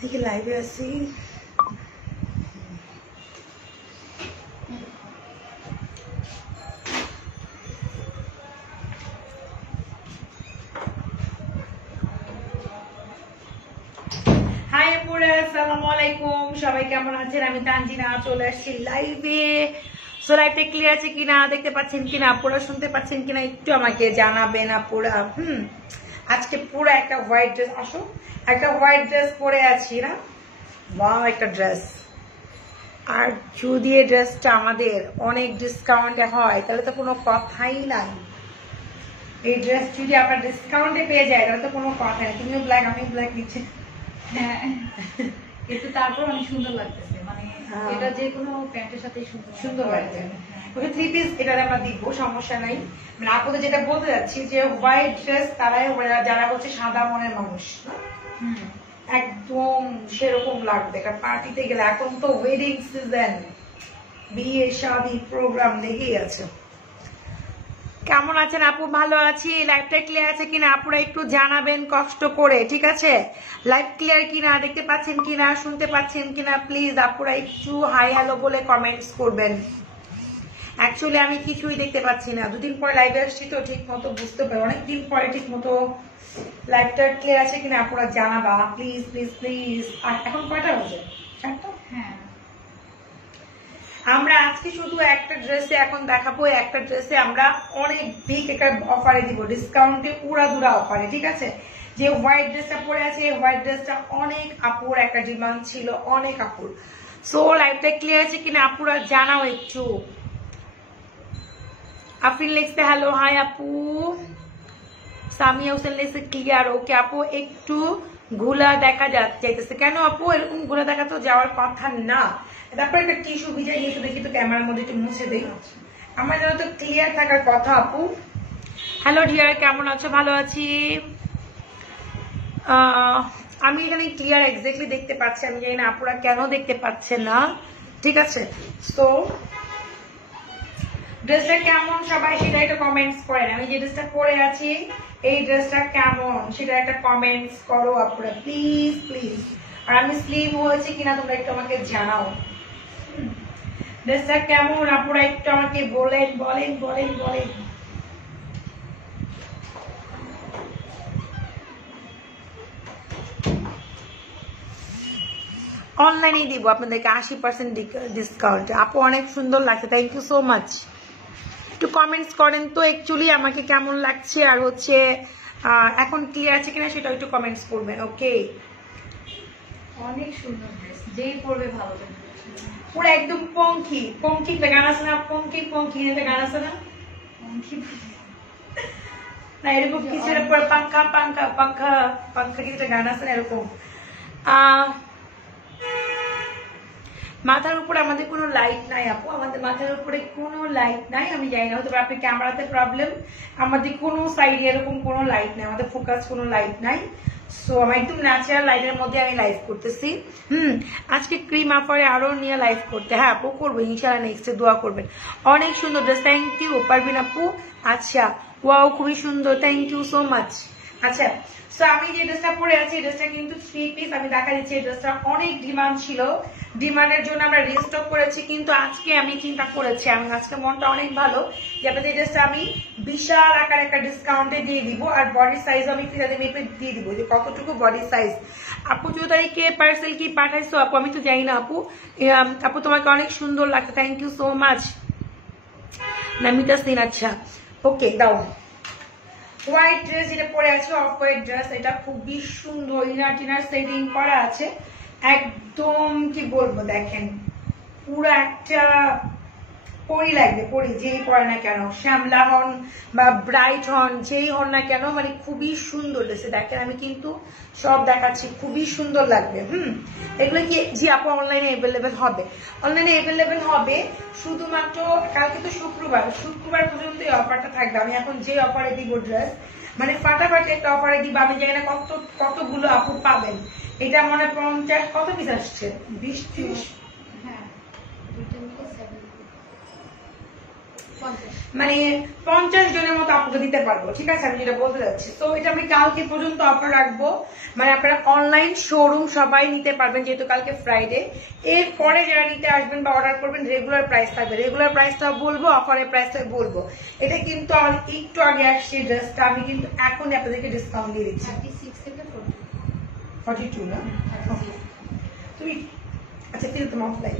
দেখি লাইভে আসি। হাই আপুরা, আসসালামু আলাইকুম। সবাই কেমন আছেন? আমি তানজিনা চলে আসছি লাইভে। সো লাইভটা ক্লিয়ার আছে কিনা, দেখতে পাচ্ছেন কিনা, আপুরা শুনতে পাচ্ছেন কিনা একটু আমাকে জানাবেন আপুরা। আজকে পুরো একটা হোয়াইট ড্রেস, আসো একটা হোয়াইট ড্রেস পরে আছি না, ওয়াও একটা ড্রেস। আর যদি এই ড্রেসটা আমাদের অনেক ডিসকাউন্টে হয় তাহলে তো কোনো কথাই নাই। এই ড্রেস যদি আপনার ডিসকাউন্টে পেয়ে যায় তাহলে তো কোনো কথা নেই। তুমিও ব্ল্যাক, আমি ব্ল্যাক নিচ্ছি। হ্যাঁ, কিন্তু তারপর অনেক সুন্দর লাগতেছে, মানে এটা যে কোনো প্যান্টের সাথে সুন্দর লাগছে। ওকে থ্রি পিস এটা আমরা দিব, সমস্যা নাই। মানে আপনাদের যেটা বলতে যাচ্ছি যে হোয়াইট ড্রেস তারাই যারা হচ্ছে সাদা মনের মানুষ, একদম সেরকম লাগবে। কারণ পার্টিতে গেলে এখন তো ওয়েডিং সিজন, বিয়ে শাদী প্রোগ্রাম লেগেই আছে। কেমন আছেন আপু? ভালো আছি। লাইভটা ক্লিয়ার আছে কিনা আপুরা একটু জানাবেন কষ্ট করে, ঠিক আছে? লাইভ ক্লিয়ার কিনা, দেখতে পাচ্ছেন কিনা, শুনতে পাচ্ছেন কিনা, প্লিজ আপুরা একটু হাই হ্যালো বলে কমেন্টস করবেন। অ্যাকচুয়ালি আমি কিছুই দেখতে পাচ্ছি না, দুদিন পরে লাইভে আসছি তো ঠিক মতো বুঝতে পারি, অনেকদিন পরে ঠিক মতো লাইভটা ক্লিয়ার আছে কিনা আপুরা জানাবা প্লিজ প্লিজ প্লিজ। আর এখন কয়টা বাজে? 4টা। হ্যাঁ, আমরা আজকে শুধু একটা ড্রেসে এখন দেখাবো, একটা ড্রেসে আমরা অনেক বিগ একটা অফারে দিব, ডিসকাউন্টে উড়াদুরা অফারে, ঠিক আছে? যে হোয়াইট ড্রেসটা পরে আছে, হোয়াইট ড্রেসটা অনেক আপুর একটা ডিমান্ড ছিল, অনেক আপুর। সো লাইভটা ক্লিয়ার আছে কিনা আপুরা জানাও একটু। আফরিন লিখছে হ্যালো, হাই আপু। সামিয়া হোসেন লিখছে ক্লিয়ার, ওকে আপু। একটু ঘোলা দেখা যাইতেছে, কেন আপু? এরকম ঘোলা দেখা তো যাওয়ার কথা না। তারপরে একটা টিস্যু ভিজাই নিয়ে দেখি তো ক্যামেরার মধ্যে একটু মুছে দেই, আমার যেন তো ক্লিয়ার থাকার কথা আপু। হ্যালো ডিয়ার, কেমন আছো? ভালো আছি। আমি এখানে ক্লিয়ার এক্স্যাক্টলি দেখতে পাচ্ছি, আমি জানি না আপুরা কেন দেখতে পাচ্ছে না, ঠিক আছে? সো ড্রেসটা কেমন সবাই সেটা একটা কমেন্টস করেন। আমি যে ড্রেসটা পরে আছি এই ড্রেসটা কেমন সেটা একটা কমেন্টস করো আপুরা প্লিজ প্লিজ। আর আমি স্লিম হয়েছে কিনা তোমরা একটু আমাকে জানাও। ড্রেসটা কেমন আপুরা একটু আমাকে বলেন বলেন বলেন বলেন। অনলাইনে দিব আপনাদেরকে 80% ডিসকাউন্ট। আপু অনেক সুন্দর লাগছে, থ্যাংক ইউ সো মাচ। একটু কমেন্টস করেন তো অ্যাকচুয়ালি আমাকে কেমন লাগছে, আর হচ্ছে এখন ক্লিয়ার আছে কিনা সেটা একটু কমেন্টস করবেন, ওকে? অনেক সুন্দর ড্রেস, যেই পরবে ভালো লাগবে। পুরো একদম পঙ্কি পঙ্কি একটা গান আছে না, পঙ্কি পঙ্কি একটা গান আছে না, না এরকম কিছু পরে পাঙ্খা পাঙ্খা পাঙ্খা পাঙ্খা কি একটা গান আছে না এরকম। মাথার উপরে আমাদের কোনো লাইট নাই আপু, আমাদের মাথার উপরে কোনো লাইট নাই। আমি জানি না, হতে পারে আপনি ক্যামেরাতে প্রবলেম, আমাদের কোনো সাইডে এরকম কোনো লাইট নাই, আমাদের ফোকাস কোনো লাইট নাই। সো আমি একদম ন্যাচারাল লাইটের মধ্যে আমি লাইভ করতেছি। আজকে ক্রিম অফারে আরো নিয়ে লাইভ করতে, হ্যাঁ আপু করবো ইনশাআল্লাহ, নেক্সটে দোয়া করবেন। অনেক সুন্দর ড্রেস, থ্যাংক ইউ পারভিন আপু। আচ্ছা ওয়াও খুবই সুন্দর, থ্যাংক ইউ সো মাচ। আচ্ছা সো আমি যে ড্রেসটা পরে আছি এই ড্রেসটা কিন্তু 3 পিস, আমি দেখা দিচ্ছি। এই ড্রেসটা অনেক ডিমান্ড ছিল, ডিমান্ডের জন্য আমরা রিস্টক করেছি, কিন্তু আজকে আমি চিন্তা করেছি, আমি আজকে মনটা অনেক ভালো যে আপনাদের ড্রেসটা আমি বিশাল আকার একটা ডিসকাউন্টে দিয়ে দিব। আর বডি সাইজ আমি ফিরাতে মেপে দিয়ে দিব যে কতটুকু বডি সাইজ। আপু 14 তারিখে পার্সেল কি পাঠাইছো আপু? আমি তো জানি না আপু। আপু তোমাকে অনেক সুন্দর লাগছে, thank you so much Namita সিন। আচ্ছা ওকে দাও। হোয়াইট ড্রেস যেটা পরে আছে, অফ হোয়াইট ড্রেস, এটা খুবই সুন্দর, ইনার টিনার সেটিং করা আছে একদম, কি বলবো দেখেন পুরো একটা পরি লাগবে, পরি যেই পরে না কেন, শ্যামলা হন বা ব্রাইট হন যেই হন না কেন, মানে খুবই সুন্দর ড্রেসে। দেখেন আমি কিন্তু সব দেখাচ্ছি, খুবই সুন্দর লাগবে। এগুলো কি জি আপু অনলাইনে অ্যাভেলেবেল হবে? অনলাইনে অ্যাভেলেবেল হবে শুধুমাত্র কালকে তো শুক্রবার, শুক্রবার পর্যন্ত এই অফারটা থাকবে। আমি এখন যে অফারে দিব ড্রেস, মানে ফাটাফাটি একটা অফারে দিব, আমি জানি না কতগুলো আপু পাবেন। এটা মনে 50 কত পিস আসছে, 20-30, হ্যাঁ, মানে 50 জনের মতো আপনাকে দিতে পারবো, ঠিক আছে, আমি যেটা বলতে যাচ্ছি। তো এটা আমি কালকে পর্যন্ত অফার রাখবো, মানে আপনারা অনলাইন শোরুম সবাই নিতে পারবেন যেহেতু কালকে ফ্রাইডে। এরপরে যারা নিতে আসবেন বা অর্ডার করবেন রেগুলার প্রাইস থাকবে, রেগুলার প্রাইসটা বলবো, অফারের প্রাইসটা বলবো। এটা কিন্তু আমার একটু আগে আসছে ড্রেসটা, আমি কিন্তু এখনই আপনাদেরকে ডিসকাউন্ট দিয়ে দিচ্ছি 42 না তুমি, আচ্ছা তিন তোমার অফলাইন।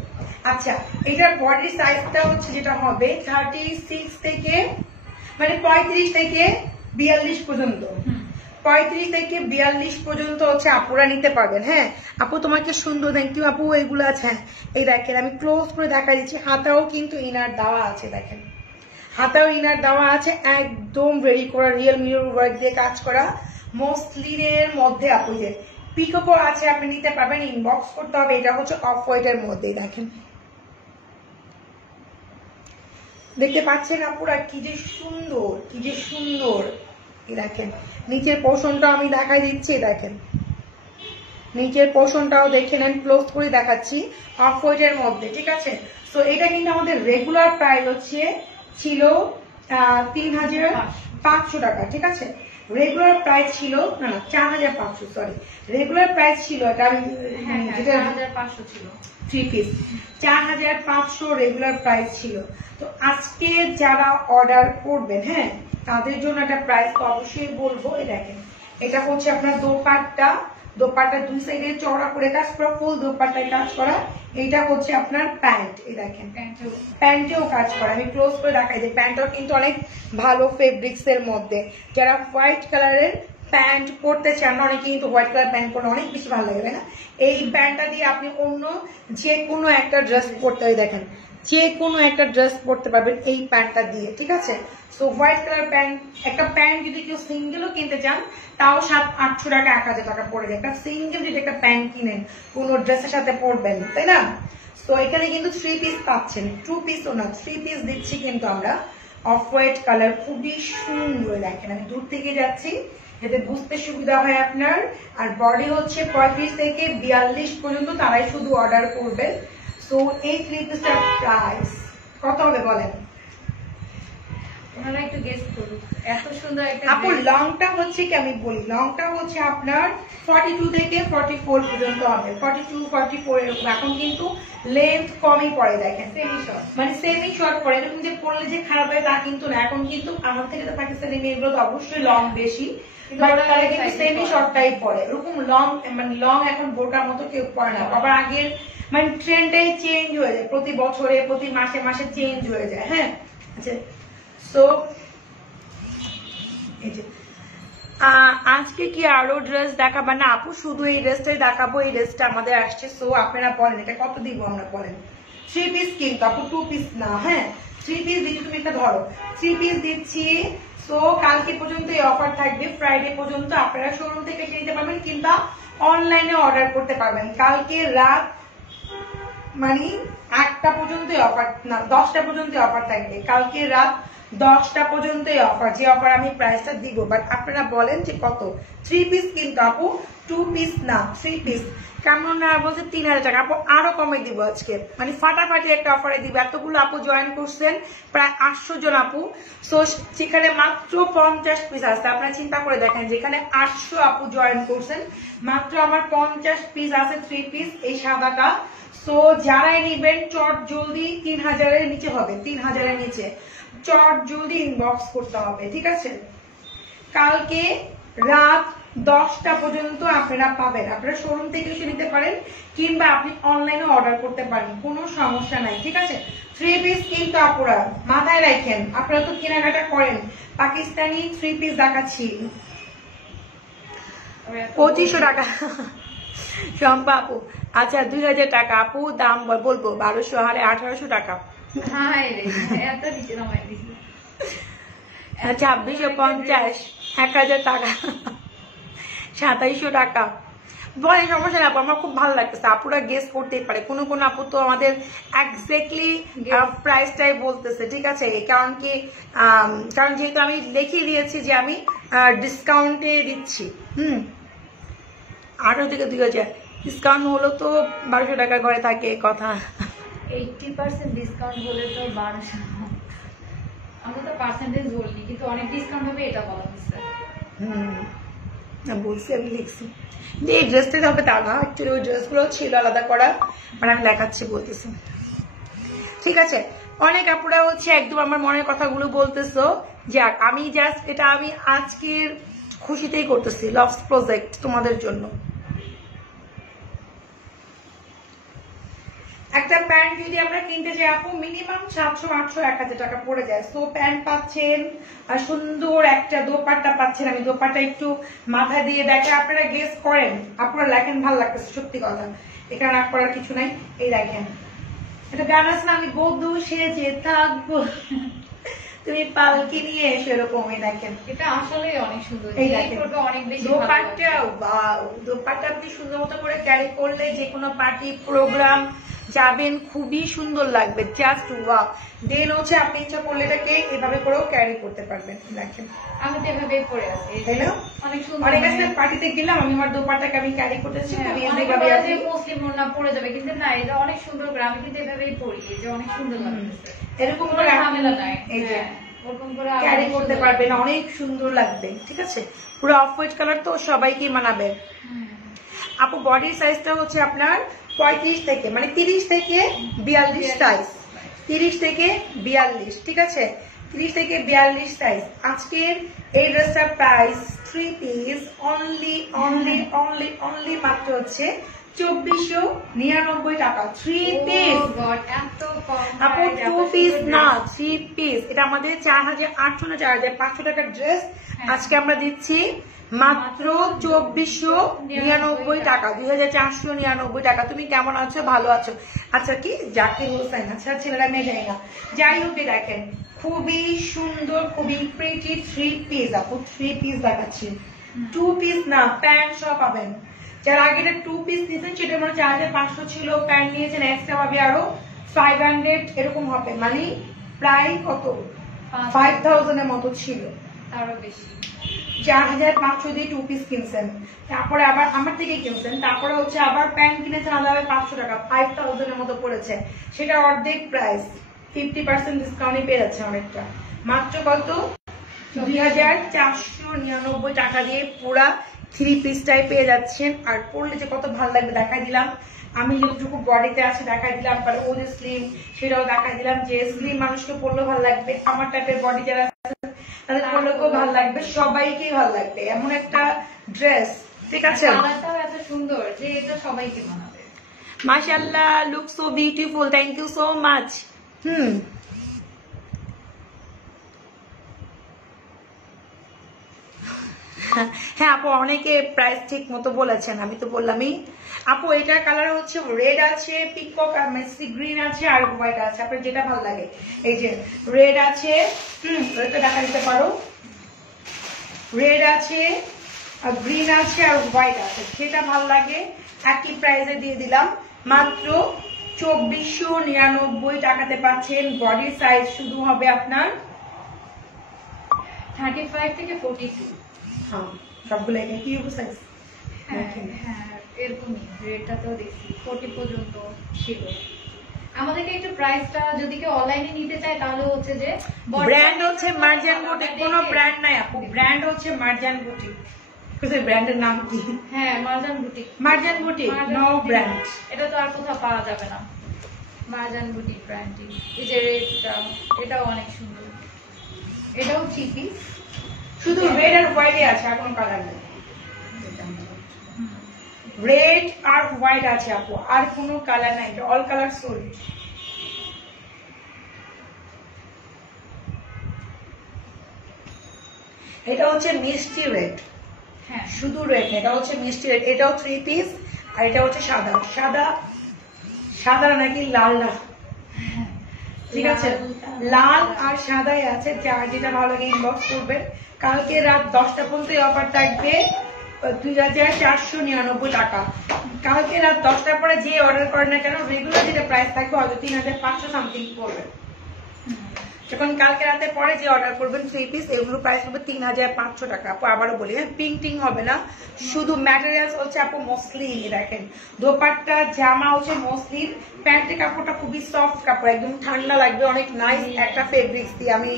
আচ্ছা এটার বডি সাইজটা হচ্ছে যেটা হবে 36 থেকে মানে 35 থেকে 42 পর্যন্ত, 35 থেকে 42 পর্যন্ত হচ্ছে আপুরা নিতে পারবেন। হ্যাঁ আপু তোমাকে সুন্দর, থ্যাংক ইউ আপু। এইগুলো আছে, হ্যাঁ এই দেখেন আমি ক্লোজ করে দেখা দিচ্ছি, হাতাও কিন্তু ইনার দেওয়া আছে, দেখেন হাতাও ইনার দেওয়া আছে, একদম রেডি করা রিয়েল মিরর ওয়ার্ক দিয়ে কাজ করা মসলিনের মধ্যে। আপু যে পিকো আছে আপনি নিতে পারবেন, ইনবক্স করতে হবে। এটা হচ্ছে অফ হোয়াইটের মধ্যেই, দেখেন দেখতে পাচ্ছেন আপুরা কি যে সুন্দর, কি যে সুন্দর। দেখেন নিচের পোর্শনটা আমি দেখাই দিচ্ছি, দেখেন নিচের পোর্শনটাও দেখে নেন, ক্লোজ করে দেখাচ্ছি, অফ হোয়াইটের মধ্যে, ঠিক আছে। তো এটা কিন্তু আমাদের রেগুলার প্রাইস হচ্ছে ছিল 3500 টাকা, ঠিক আছে। রেগুলার প্রাইস ছিল না 4500, সরি রেগুলার প্রাইস ছিল এটা, আমি 4500 ছিল 3 পিস 4500 রেগুলার প্রাইস ছিল। তো আজকে যারা অর্ডার করবেন, হ্যাঁ তাদের জন্য একটা প্রাইস তো অবশ্যই বলবো। দেখেন এটা হচ্ছে আপনার দোপাট্টা, দোপাট্টা দুই সাইডে চওড়া করে কাজ করা, ফুল দোপাট্টায় কাজ করা। এইটা হচ্ছে আপনার প্যান্ট, এই দেখেন প্যান্টেও কাজ করা, আমি ক্লোজ করে দেখাই দিই। প্যান্টটাও কিন্তু অনেক ভালো ফেব্রিক্স এর মধ্যে। যারা হোয়াইট কালারের প্যান্ট পরতে চান না, অনেকে কিন্তু হোয়াইট কালার প্যান্ট পরলে অনেক বেশি ভালো লাগে, তাই না? এই প্যান্টটা দিয়ে আপনি অন্য যে কোনো একটা ড্রেস পরতে হয়, দেখেন যে কোনো একটা ড্রেস পরতে পারবেন এই প্যান্টটা দিয়ে, ঠিক আছে। সো হোয়াইট কালার প্যান্ট, একটা প্যান্ট যদি কেউ সিঙ্গেলও কিনতে চান তাও 700-800 টাকা 1000 টাকা পড়ে যায় একটা সিঙ্গেল যদি একটা প্যান্ট কিনেন কোনো ড্রেসের সাথে পরবেন, তাই না? তো এখানে কিন্তু 3 পিস পাচ্ছেন, 2 পিসও না 3 পিস দিচ্ছি কিন্তু আমরা। অফ হোয়াইট কালার খুবই সুন্দর, দেখেন আমি দূর থেকে যাচ্ছি যাতে বুঝতে সুবিধা হয় আপনার। আর বডি হচ্ছে 35 থেকে 42 পর্যন্ত, তারাই শুধু অর্ডার করবেন। তো এই 3 পিসটার প্রাইস কত হবে বলেন? ওনারা একটু গেস করুন। এত সুন্দর একটা আপু লংটা হচ্ছে কি আমি বলি, লংটা হচ্ছে আপনার 42 থেকে 44 পর্যন্ত হবে, 42 44 এরকম। এখন কিন্তু লেন্থ কমই পড়ে, দেখেন সেমি শর্ট, মানে সেমি শর্ট পড়ে, এরকম যে পড়লে যে খারাপ হয় তা কিন্তু না। এখন কিন্তু আমার থেকে তো পাকিস্তানি মেয়েগুলো তো অবশ্যই লং বেশি, বাট তারা কিন্তু সেমি শর্টটাই পড়ে। এরকম লং মানে লং এখন বোরকার মতো কেউ পড়ে না। আবার আগের মানে ট্রেন্ডটাই চেঞ্জ হয়ে যায়, প্রতি বছরে প্রতি মাসে মাসে চেঞ্জ হয়ে যায়। হ্যাঁ আচ্ছা, সো এই যে আজকে কি আরো ড্রেস দেখাবো না আপু? শুধু এই ড্রেসটাই দেখাবো, এই ড্রেসটা আমাদের আসছে। সো আপনারা বলেন এটা কত দিব আমরা, বলেন। 3 পিস কিন্তু আপু, 2 পিস না। হ্যাঁ 3 পিস দিচ্ছি, তুমি একটা ধরো 3 পিস দিচ্ছি। সো কালকে পর্যন্ত এই অফার থাকবে, ফ্রাইডে পর্যন্ত আপনারা শোরুম থেকে কিনতে পারবেন কিংবা অনলাইনে অর্ডার করতে পারবেন। কালকে রাত মানে 8টা পর্যন্ত অফার, না 10টা পর্যন্ত অফার থাকবে, কালকে রাত 10টা পর্যন্ত অফার, যে অফার আমি প্রাইসটা দিব। বাট আপনারা বলেন যে কত? 3 পিস কিন্তু আপু, 2 পিস না 3 পিস। কেমন না বলছে 3000 টাকা আপু, আরো কমে দিব আজকে, মানে ফাটাফাটি একটা অফারে দিব। এতগুলো আপু জয়েন করছেন, প্রায় 800 জন আপু। সো সেখানে মাত্র 50 পিস আছে। আপনারা চিন্তা করে দেখেন, যেখানে 800 আপু জয়েন করছেন, মাত্র আমার 50 পিস আছে 3 পিস এই সাদাটা। সো যারাই নিবেন চট জলদি 3000 এর নিচে হবে, 3000 এর নিচে চট জলদি ইনবক্স করতে হবে, ঠিক আছে। কালকে রাত 10টা পর্যন্ত আপনারা পাবেন। আপনারা শোরুম থেকে এসে নিতে পারেন কিংবা আপনি অনলাইনে অর্ডার করতে পারেন, কোনো সমস্যা নাই, ঠিক আছে। 3 পিস কিন্তু আপুরা মাথায় রাখেন, আপনারা তো কেনাকাটা করেন। পাকিস্তানি 3 পিস দেখাচ্ছি 2500 টাকা শম্পা আপু। আচ্ছা 2000 টাকা আপু, দাম বলবো 1200, হারে 1800 টাকা। এত নিচে নামাই দিছি। 2650, 1000 টাকা, 2700 টাকা। বলে সমস্যা না আপু, আমার খুব ভালো লাগতেছে। আপুরা গেস করতেই পারে, কোনো কোনো আপু তো আমাদের এক্স্যাক্টলি প্রাইসটাই বলতেছে, ঠিক আছে। কারণ কি, কারণ যেহেতু আমি লিখে দিয়েছি যে আমি ডিসকাউন্টে দিচ্ছি। 18 থেকে 2000 ডিসকাউন্ট হলো তো 1200 টাকা ঘরে থাকে কথা। 80% ডিসকাউন্ট হলে তো 1200। আমরা তো পার্সেন্টেজ বলিনি, কিন্তু অনেক ডিসকাউন্ট হবে এটা বলা হচ্ছে। না বলছি, আমি লিখছি যে এই ড্রেসটা হবে তা না, অ্যাকচুয়ালি ওই ড্রেসগুলো ছিল আলাদা করা, মানে আমি দেখাচ্ছি বলতেছি। ঠিক আছে, অনেক আপুরা হচ্ছে একদম আমার মনের কথাগুলো বলতেছো। যাক, আমি জাস্ট এটা আমি আজকের খুশিতেই করতেছি, লাভস প্রজেক্ট তোমাদের জন্য। একটা প্যান্ট যদি আমরা কিনতে যাই আপু মিনিমাম 700, 800, 1000 টাকা পড়ে যায়। সো প্যান্ট পাচ্ছেন আর সুন্দর একটা দোপাট্টা পাচ্ছেন। আমি দোপাট্টা একটু মাথা দিয়ে দেখে আপনারা গেস করেন, আপনারা লেখেন ভালো লাগতেছে, সত্যি কথা, এখানে না করার কিছু নাই। এই দেখেন, এটা গান আছে না, আমি বধূ সেজে থাকবো তুমি পালকি নিয়ে এসো, এরকম। এই দেখেন, এটা আসলে অনেক সুন্দর, এই দেখেন অনেক বেশি দোপাট্টা। ওয়াও, দোপাট্টা আপনি সুন্দর মতো করে ক্যারি করলে যে কোনো পার্টি প্রোগ্রাম যাবেন খুবই সুন্দর লাগবে, জাস্ট ওয়াও। দেন হচ্ছে আপনি ইচ্ছা করলে এটাকে এভাবে করেও ক্যারি করতে পারবেন। দেখেন আমি তো এভাবেই পরে আছি, তাই না? অনেক সুন্দর। অনেক আছে পার্টিতে গেলাম, আমি আমার দোপাট্টাকে আমি ক্যারি করতেছি খুব ইজি ভাবে। আপনি মুসলিম না পরে যাবে, কিন্তু না, এটা অনেক সুন্দর করে আমি কিন্তু এভাবেই পরি, এই যে অনেক সুন্দর লাগছে। এরকম করে ঝামেলা নাই, এই যে ওরকম করে ক্যারি করতে পারবেন, অনেক সুন্দর লাগবে। ঠিক আছে, পুরো অফ হোয়াইট কালার তো সবাইকে মানাবে। আপু বডির সাইজটা হচ্ছে আপনার 35 থেকে, মানে 30 থেকে 42 সাইজ, 30 থেকে 42, ঠিক আছে, 30 থেকে 42 সাইজ। আজকের এই ড্রেসটার প্রাইস 3 পিস অনলি মাত্র হচ্ছে 2499 টাকা। 3 পিস আপু, 2 পিস না, 3 পিস। এটা আমাদের 4800 না 4500 টাকার ড্রেস, আজকে আমরা দিচ্ছি মাত্র 2499 টাকা, 2499 টাকা। তুমি কেমন আছো? ভালো আছো? আচ্ছা, কি জাকির হোসেন, আচ্ছা ছেলেরা মেয়ে যায় না, যাই হোক। দেখেন খুবই সুন্দর, খুবই প্রিটি 3 পিস আপু, 3 পিস দেখাচ্ছি। 2 পিস না, প্যান্ট সব পাবেন। যারা আগে 2 পিস নিয়েছেন সেটা মানে 4500 ছিল, প্যান্ট নিয়েছেন এক্সট্রা পাবে আরো 500 এরকম হবে, মানে প্রায় কত 5000 এর মতো ছিল, আরো বেশি। 4500 দিয়ে 2 পিস কিনছেন, তারপরে আবার আমার থেকে কিনছেন, তারপরে হচ্ছে আবার প্যান্ট কিনেছেন আলাদা 500 টাকা, 5000 এর মতো পড়েছে। সেটা অর্ধেক প্রাইস, 50% ডিসকাউন্টে পেয়ে যাচ্ছে অনেকটা। মাত্র কত 2499 টাকা দিয়ে পুরা 3 পিসটাই পেয়ে যাচ্ছেন। আর পরলে যে কত ভালো লাগবে দেখাই দিলাম, আমি যতটুকু বডিতে আছে দেখাই দিলাম, কারণ ও যে স্লিম সেটাও দেখাই দিলাম, যে স্লিম মানুষকে পরলেও ভালো লাগবে, আমার টাইপের বডি যারা তাদের পরলেও ভালো লাগবে, সবাইকেই ভালো লাগবে এমন একটা ড্রেস। ঠিক আছে, কালারটাও এত সুন্দর যে এটা সবাইকে মানাবে। মাশাআল্লাহ, look so beautiful, thank you so much. হ্যাঁ আপু, অনেকে প্রাইস ঠিক মতো বলেছেন, আমি তো বললামই। আপু এটার কালার হচ্ছে রেড আছে, পিকক আর মেসি গ্রিন আছে, আর হোয়াইট আছে, আপনার যেটা ভালো লাগে। এই যে রেড আছে, এটা দেখা দিতে পারো, রেড আছে আর গ্রিন আছে আর হোয়াইট আছে, যেটা ভালো লাগে একই প্রাইসে দিয়ে দিলাম। মাত্র 2499 টাকাতে পাচ্ছেন। বডির সাইজ শুধু হবে আপনার 35 থেকে 42। হ্যাঁ, সবগুলো কি সাইজ? হ্যাঁ, এরকমই রেটটা তো দেখছি 40 পর্যন্ত ছিল। আমাদেরকে একটু প্রাইসটা যদি কেউ অনলাইনে নিতে চায় তাহলে হচ্ছে যে ব্র্যান্ড হচ্ছে মার্জান বুটিক, কোনো ব্র্যান্ড নাই আপু, ব্র্যান্ড হচ্ছে মার্জান বুটিক। ব্র্যান্ডের নাম কি? হ্যাঁ, Marjan boutique. Marjan boutique, no brand. এটা তো আর কোথাও পাওয়া যাবে না, মার্জান বুটিক ব্র্যান্ডটি। এই যে রেটটা, এটাও অনেক সুন্দর, এটাও 3 পিস, শুধু রেড আর হোয়াইটে আছে, আর কোনো কালার নেই। রেড আর হোয়াইট আছে আপু, আর কোনো কালার নাই, এটা অল কালার সোল্ড। এটা হচ্ছে মিষ্টি রেড, হ্যাঁ শুধু রেড, এটা হচ্ছে মিষ্টি রেড। এটাও 3 পিস, আর এটা হচ্ছে সাদা। সাদা সাদা নাকি লাল না, ঠিক আছে, লাল আর সাদাই আছে, যার যেটা ভালো লাগে ইনবক্স করবেন। কালকে রাত 10টা পর্যন্ত অফার থাকবে 2499 টাকা। কালকে রাত 10টার পরে যে অর্ডার করেন না কেন, রেগুলার যেটা প্রাইস থাকবে হয়তো 3500 সামথিং পড়বে। যখন কালকে রাতে পরে যে অর্ডার করবেন 3 পিস, এগুলো প্রাইস হবে 3500 টাকা। আপু আবারও বলি, হ্যাঁ, পিং টিং হবে না, শুধু ম্যাটেরিয়ালস হচ্ছে আপু মসলিন। দেখেন দোপাট্টা জামা হচ্ছে মসলিন, প্যান্টের কাপড়টা খুবই সফট কাপড়, একদম ঠান্ডা লাগবে, অনেক নাইস একটা ফেব্রিক্স দিয়ে আমি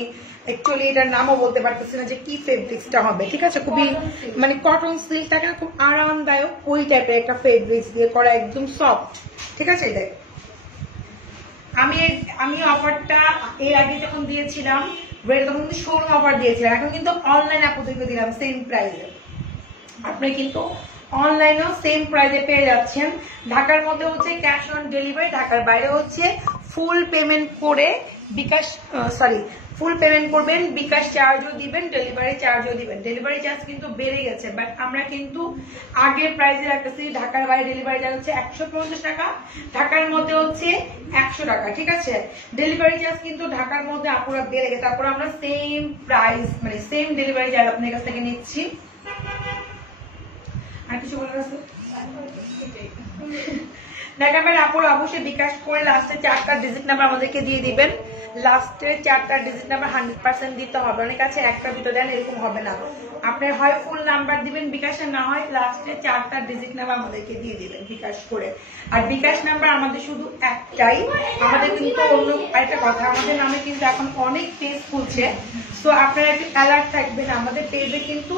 অ্যাকচুয়ালি এটার নামও বলতে পারতেছি না যে কি ফেব্রিক্সটা হবে, ঠিক আছে। খুবই মানে কটন সিল্ক থাকে না, খুব আরামদায়ক ওই টাইপের একটা ফেব্রিক্স দিয়ে করা, একদম সফট, ঠিক আছে। এটাই আমি অফারটা এর আগে যখন দিয়েছিলাম তখন কিন্তু শোরুম অফার দিয়েছিলাম, এখন কিন্তু অনলাইন আপনাদেরকে দিলাম সেম প্রাইসে। আপনি কিন্তু অনলাইনেও সেম প্রাইসে পেয়ে যাচ্ছেন। ঢাকার মধ্যে হচ্ছে ক্যাশ অন ডেলিভারি, ঢাকার বাইরে হচ্ছে ফুল পেমেন্ট করে বিকাশ ফুল পেমেন্ট করবেন, বিকাশ চার্জও দিবেন, ডেলিভারি চার্জও দিবেন। ডেলিভারি চার্জ কিন্তু বেড়ে গেছে, বাট আমরা কিন্তু আগের প্রাইসে রাখতেছি। ঢাকার বাইরে ডেলিভারি চার্জ হচ্ছে 150 টাকা, ঢাকার মধ্যে হচ্ছে 100 টাকা, ঠিক আছে। ডেলিভারি চার্জ কিন্তু ঢাকার মধ্যে আপুরা বেড়ে গেছে, তারপর আমরা সেম প্রাইস মানে সেম ডেলিভারি চার্জ আপনার কাছ থেকে নিচ্ছি। আর কিছু বলার আছে? ঢাকার বাইরে আপুরা অবশ্যই বিকাশ করে লাস্টে 4টা ডিজিট নাম্বার আমাদেরকে দিয়ে দিবেন। লাস্টে 4টা ডিজিট নাম্বার 100% দিতে হবে, অনেক কাছে একটা দুটো দেন, এরকম হবে না। আপনার হয় ফুল নাম্বার দিবেন বিকাশে, না হয় লাস্টে 4টা ডিজিট নাম্বার আমাদেরকে দিয়ে দিবেন বিকাশ করে। আর বিকাশ নাম্বার আমাদের শুধু একটাই, আমাদের কিন্তু অন্য একটা কথা, আমাদের নামে কিন্তু এখন অনেক পেজ খুলছে, সো আপনারা একটু অ্যালার্ট থাকবেন। আমাদের পেজে কিন্তু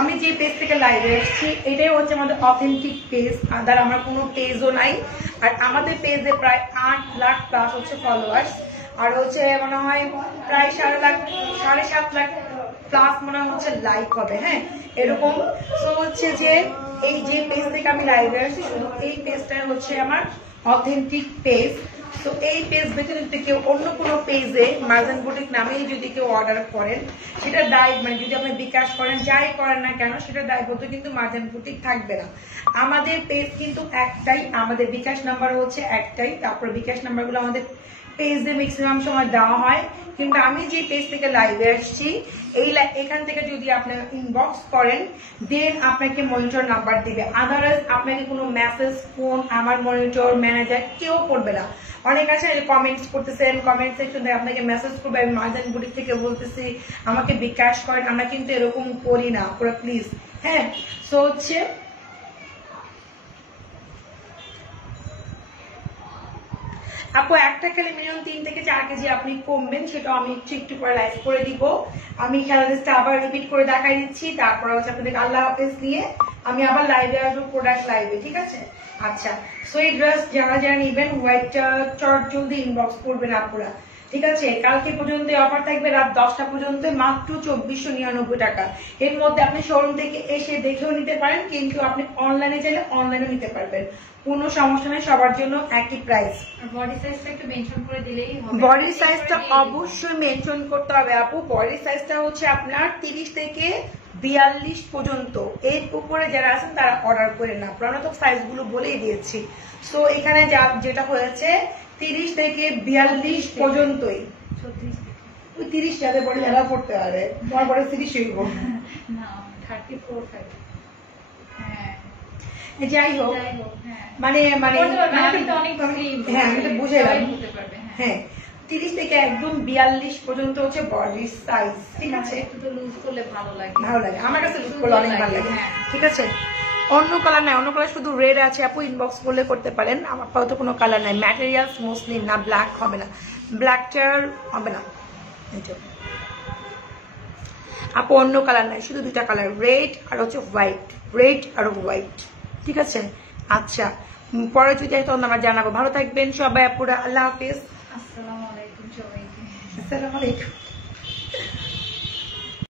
আমি যে পেজ থেকে লাইভে এসেছি এটাই হচ্ছে আমাদের অথেন্টিক পেজ, আদার আমার কোনো পেজও নাই। আর আমাদের পেজে প্রায় 8 লাখ প্লাস হচ্ছে ফলোয়ার্স, আর হচ্ছে মনে হয় প্রায় 7.5 লাখ প্লাস মনে হচ্ছে লাইক হবে, হ্যাঁ এরকম। তো হচ্ছে যে এই যে পেজ থেকে আমি লাইভে আসছি, শুধু এই পেজটাই হচ্ছে আমার অথেন্টিক পেজ। তো এই পেজ ব্যতীত যদি কেউ অন্য কোনো পেজে মার্জান বুটিক নামেই যদি কেউ অর্ডার করেন, সেটা দায় মানে যদি আপনি বিকাশ করেন যাই করেন না কেন, সেটা দায়বদ্ধ কিন্তু মার্জান বুটিক থাকবে না। আমাদের পেজ কিন্তু একটাই, আমাদের বিকাশ নাম্বার হচ্ছে একটাই, তারপর বিকাশ নাম্বারগুলো আমাদের পেজে ম্যাক্সিমাম সময় দেওয়া হয়। কিন্তু আমি যে পেজ থেকে লাইভে আসছি এখান থেকে যদি আপনি ইনবক্স করেন দেন আপনাকে মনিটর নাম্বার দিবে, আদারওয়াইজ আপনাকে কোনো মেসেজ ফোন আমার মনিটর ম্যানেজার কেউ করবে না। অনেক আছে কমেন্টস করতেছেন, কমেন্ট সেকশনে আপনাকে মেসেজ করবে, আমি মার্জান বুটিক থেকে বলতেছি আমাকে বিকাশ করেন, আমরা কিন্তু এরকম করি না পুরো প্লিজ, হ্যাঁ। সো হচ্ছে আপু একটা খেলে মিনিমাম 3 থেকে 4 কেজি আপনি কমবেন, সেটা আমি একটু পরে লাইভ করে দিব। আমি খেলাটা আবার রিপিট করে দেখাই দিচ্ছি, তারপর হচ্ছে আপনাদের আল্লাহ হাফেজ নিয়ে আমি আবার লাইভে আসবো, প্রোডাক্ট লাইভে, ঠিক আছে। আচ্ছা, সো এই ড্রেস যারা যারা নেবেন হোয়াইটটা চট জলদি ইনবক্স করবেন আপুরা, ঠিক আছে। কালকে পর্যন্ত অফার থাকবে রাত 10টা পর্যন্ত, মাত্র 2499 টাকা। এর মধ্যে আপনি শোরুম থেকে এসে দেখেও নিতে পারেন, কিন্তু আপনি অনলাইনে চাইলে অনলাইনেও নিতে পারবেন, কোনো সমস্যা নেই, সবার জন্য একই প্রাইস। বডি সাইজটা একটু মেনশন করে দিলেই হবে। বডি সাইজটা অবশ্যই মেনশন করতে হবে আপু। বডি সাইজটা হচ্ছে আপনার 30 থেকে 42 পর্যন্ত, এর উপরে যারা আছেন তারা অর্ডার করে না, আমরা তো সাইজগুলো বলেই দিয়েছি। সো এখানে যেটা হয়েছে 30 থেকে 42 পর্যন্তই, 30 যাদের বডি যারা পড়তে পারে, তোমার বডি 30 হইব না 34 হ্যাঁ যাই হোক, মানে হ্যাঁ আমি তো বুঝে গেলাম, হ্যাঁ 30 থেকে একদম 42 পর্যন্ত হচ্ছে বডি সাইজ, ঠিক আছে। একটু লুজ করলে ভালো লাগে, আমার কাছে লুজ করলে অনেক ভালো লাগে, ঠিক আছে। অন্য কালার নাই, অন্য কালার শুধু রেড আছে আপু, ইনবক্স করলে করতে পারেন। আমার তো কোনো কালার নাই, ম্যাটেরিয়ালস মুসলিম না, ব্ল্যাক হবে না, ব্ল্যাক চেয়ার হবে না আপু, অন্য কালার নাই, শুধু 2টা কালার, রেড আর হচ্ছে হোয়াইট, রেড আর হোয়াইট, ঠিক আছে। আচ্ছা, পরে যদি তখন আমরা জানাবো। ভালো থাকবেন সবাই আপুরা, আল্লাহ হাফেজ, আসসালামু আলাইকুম সবাইকে। আসসালামু আলাইকুম।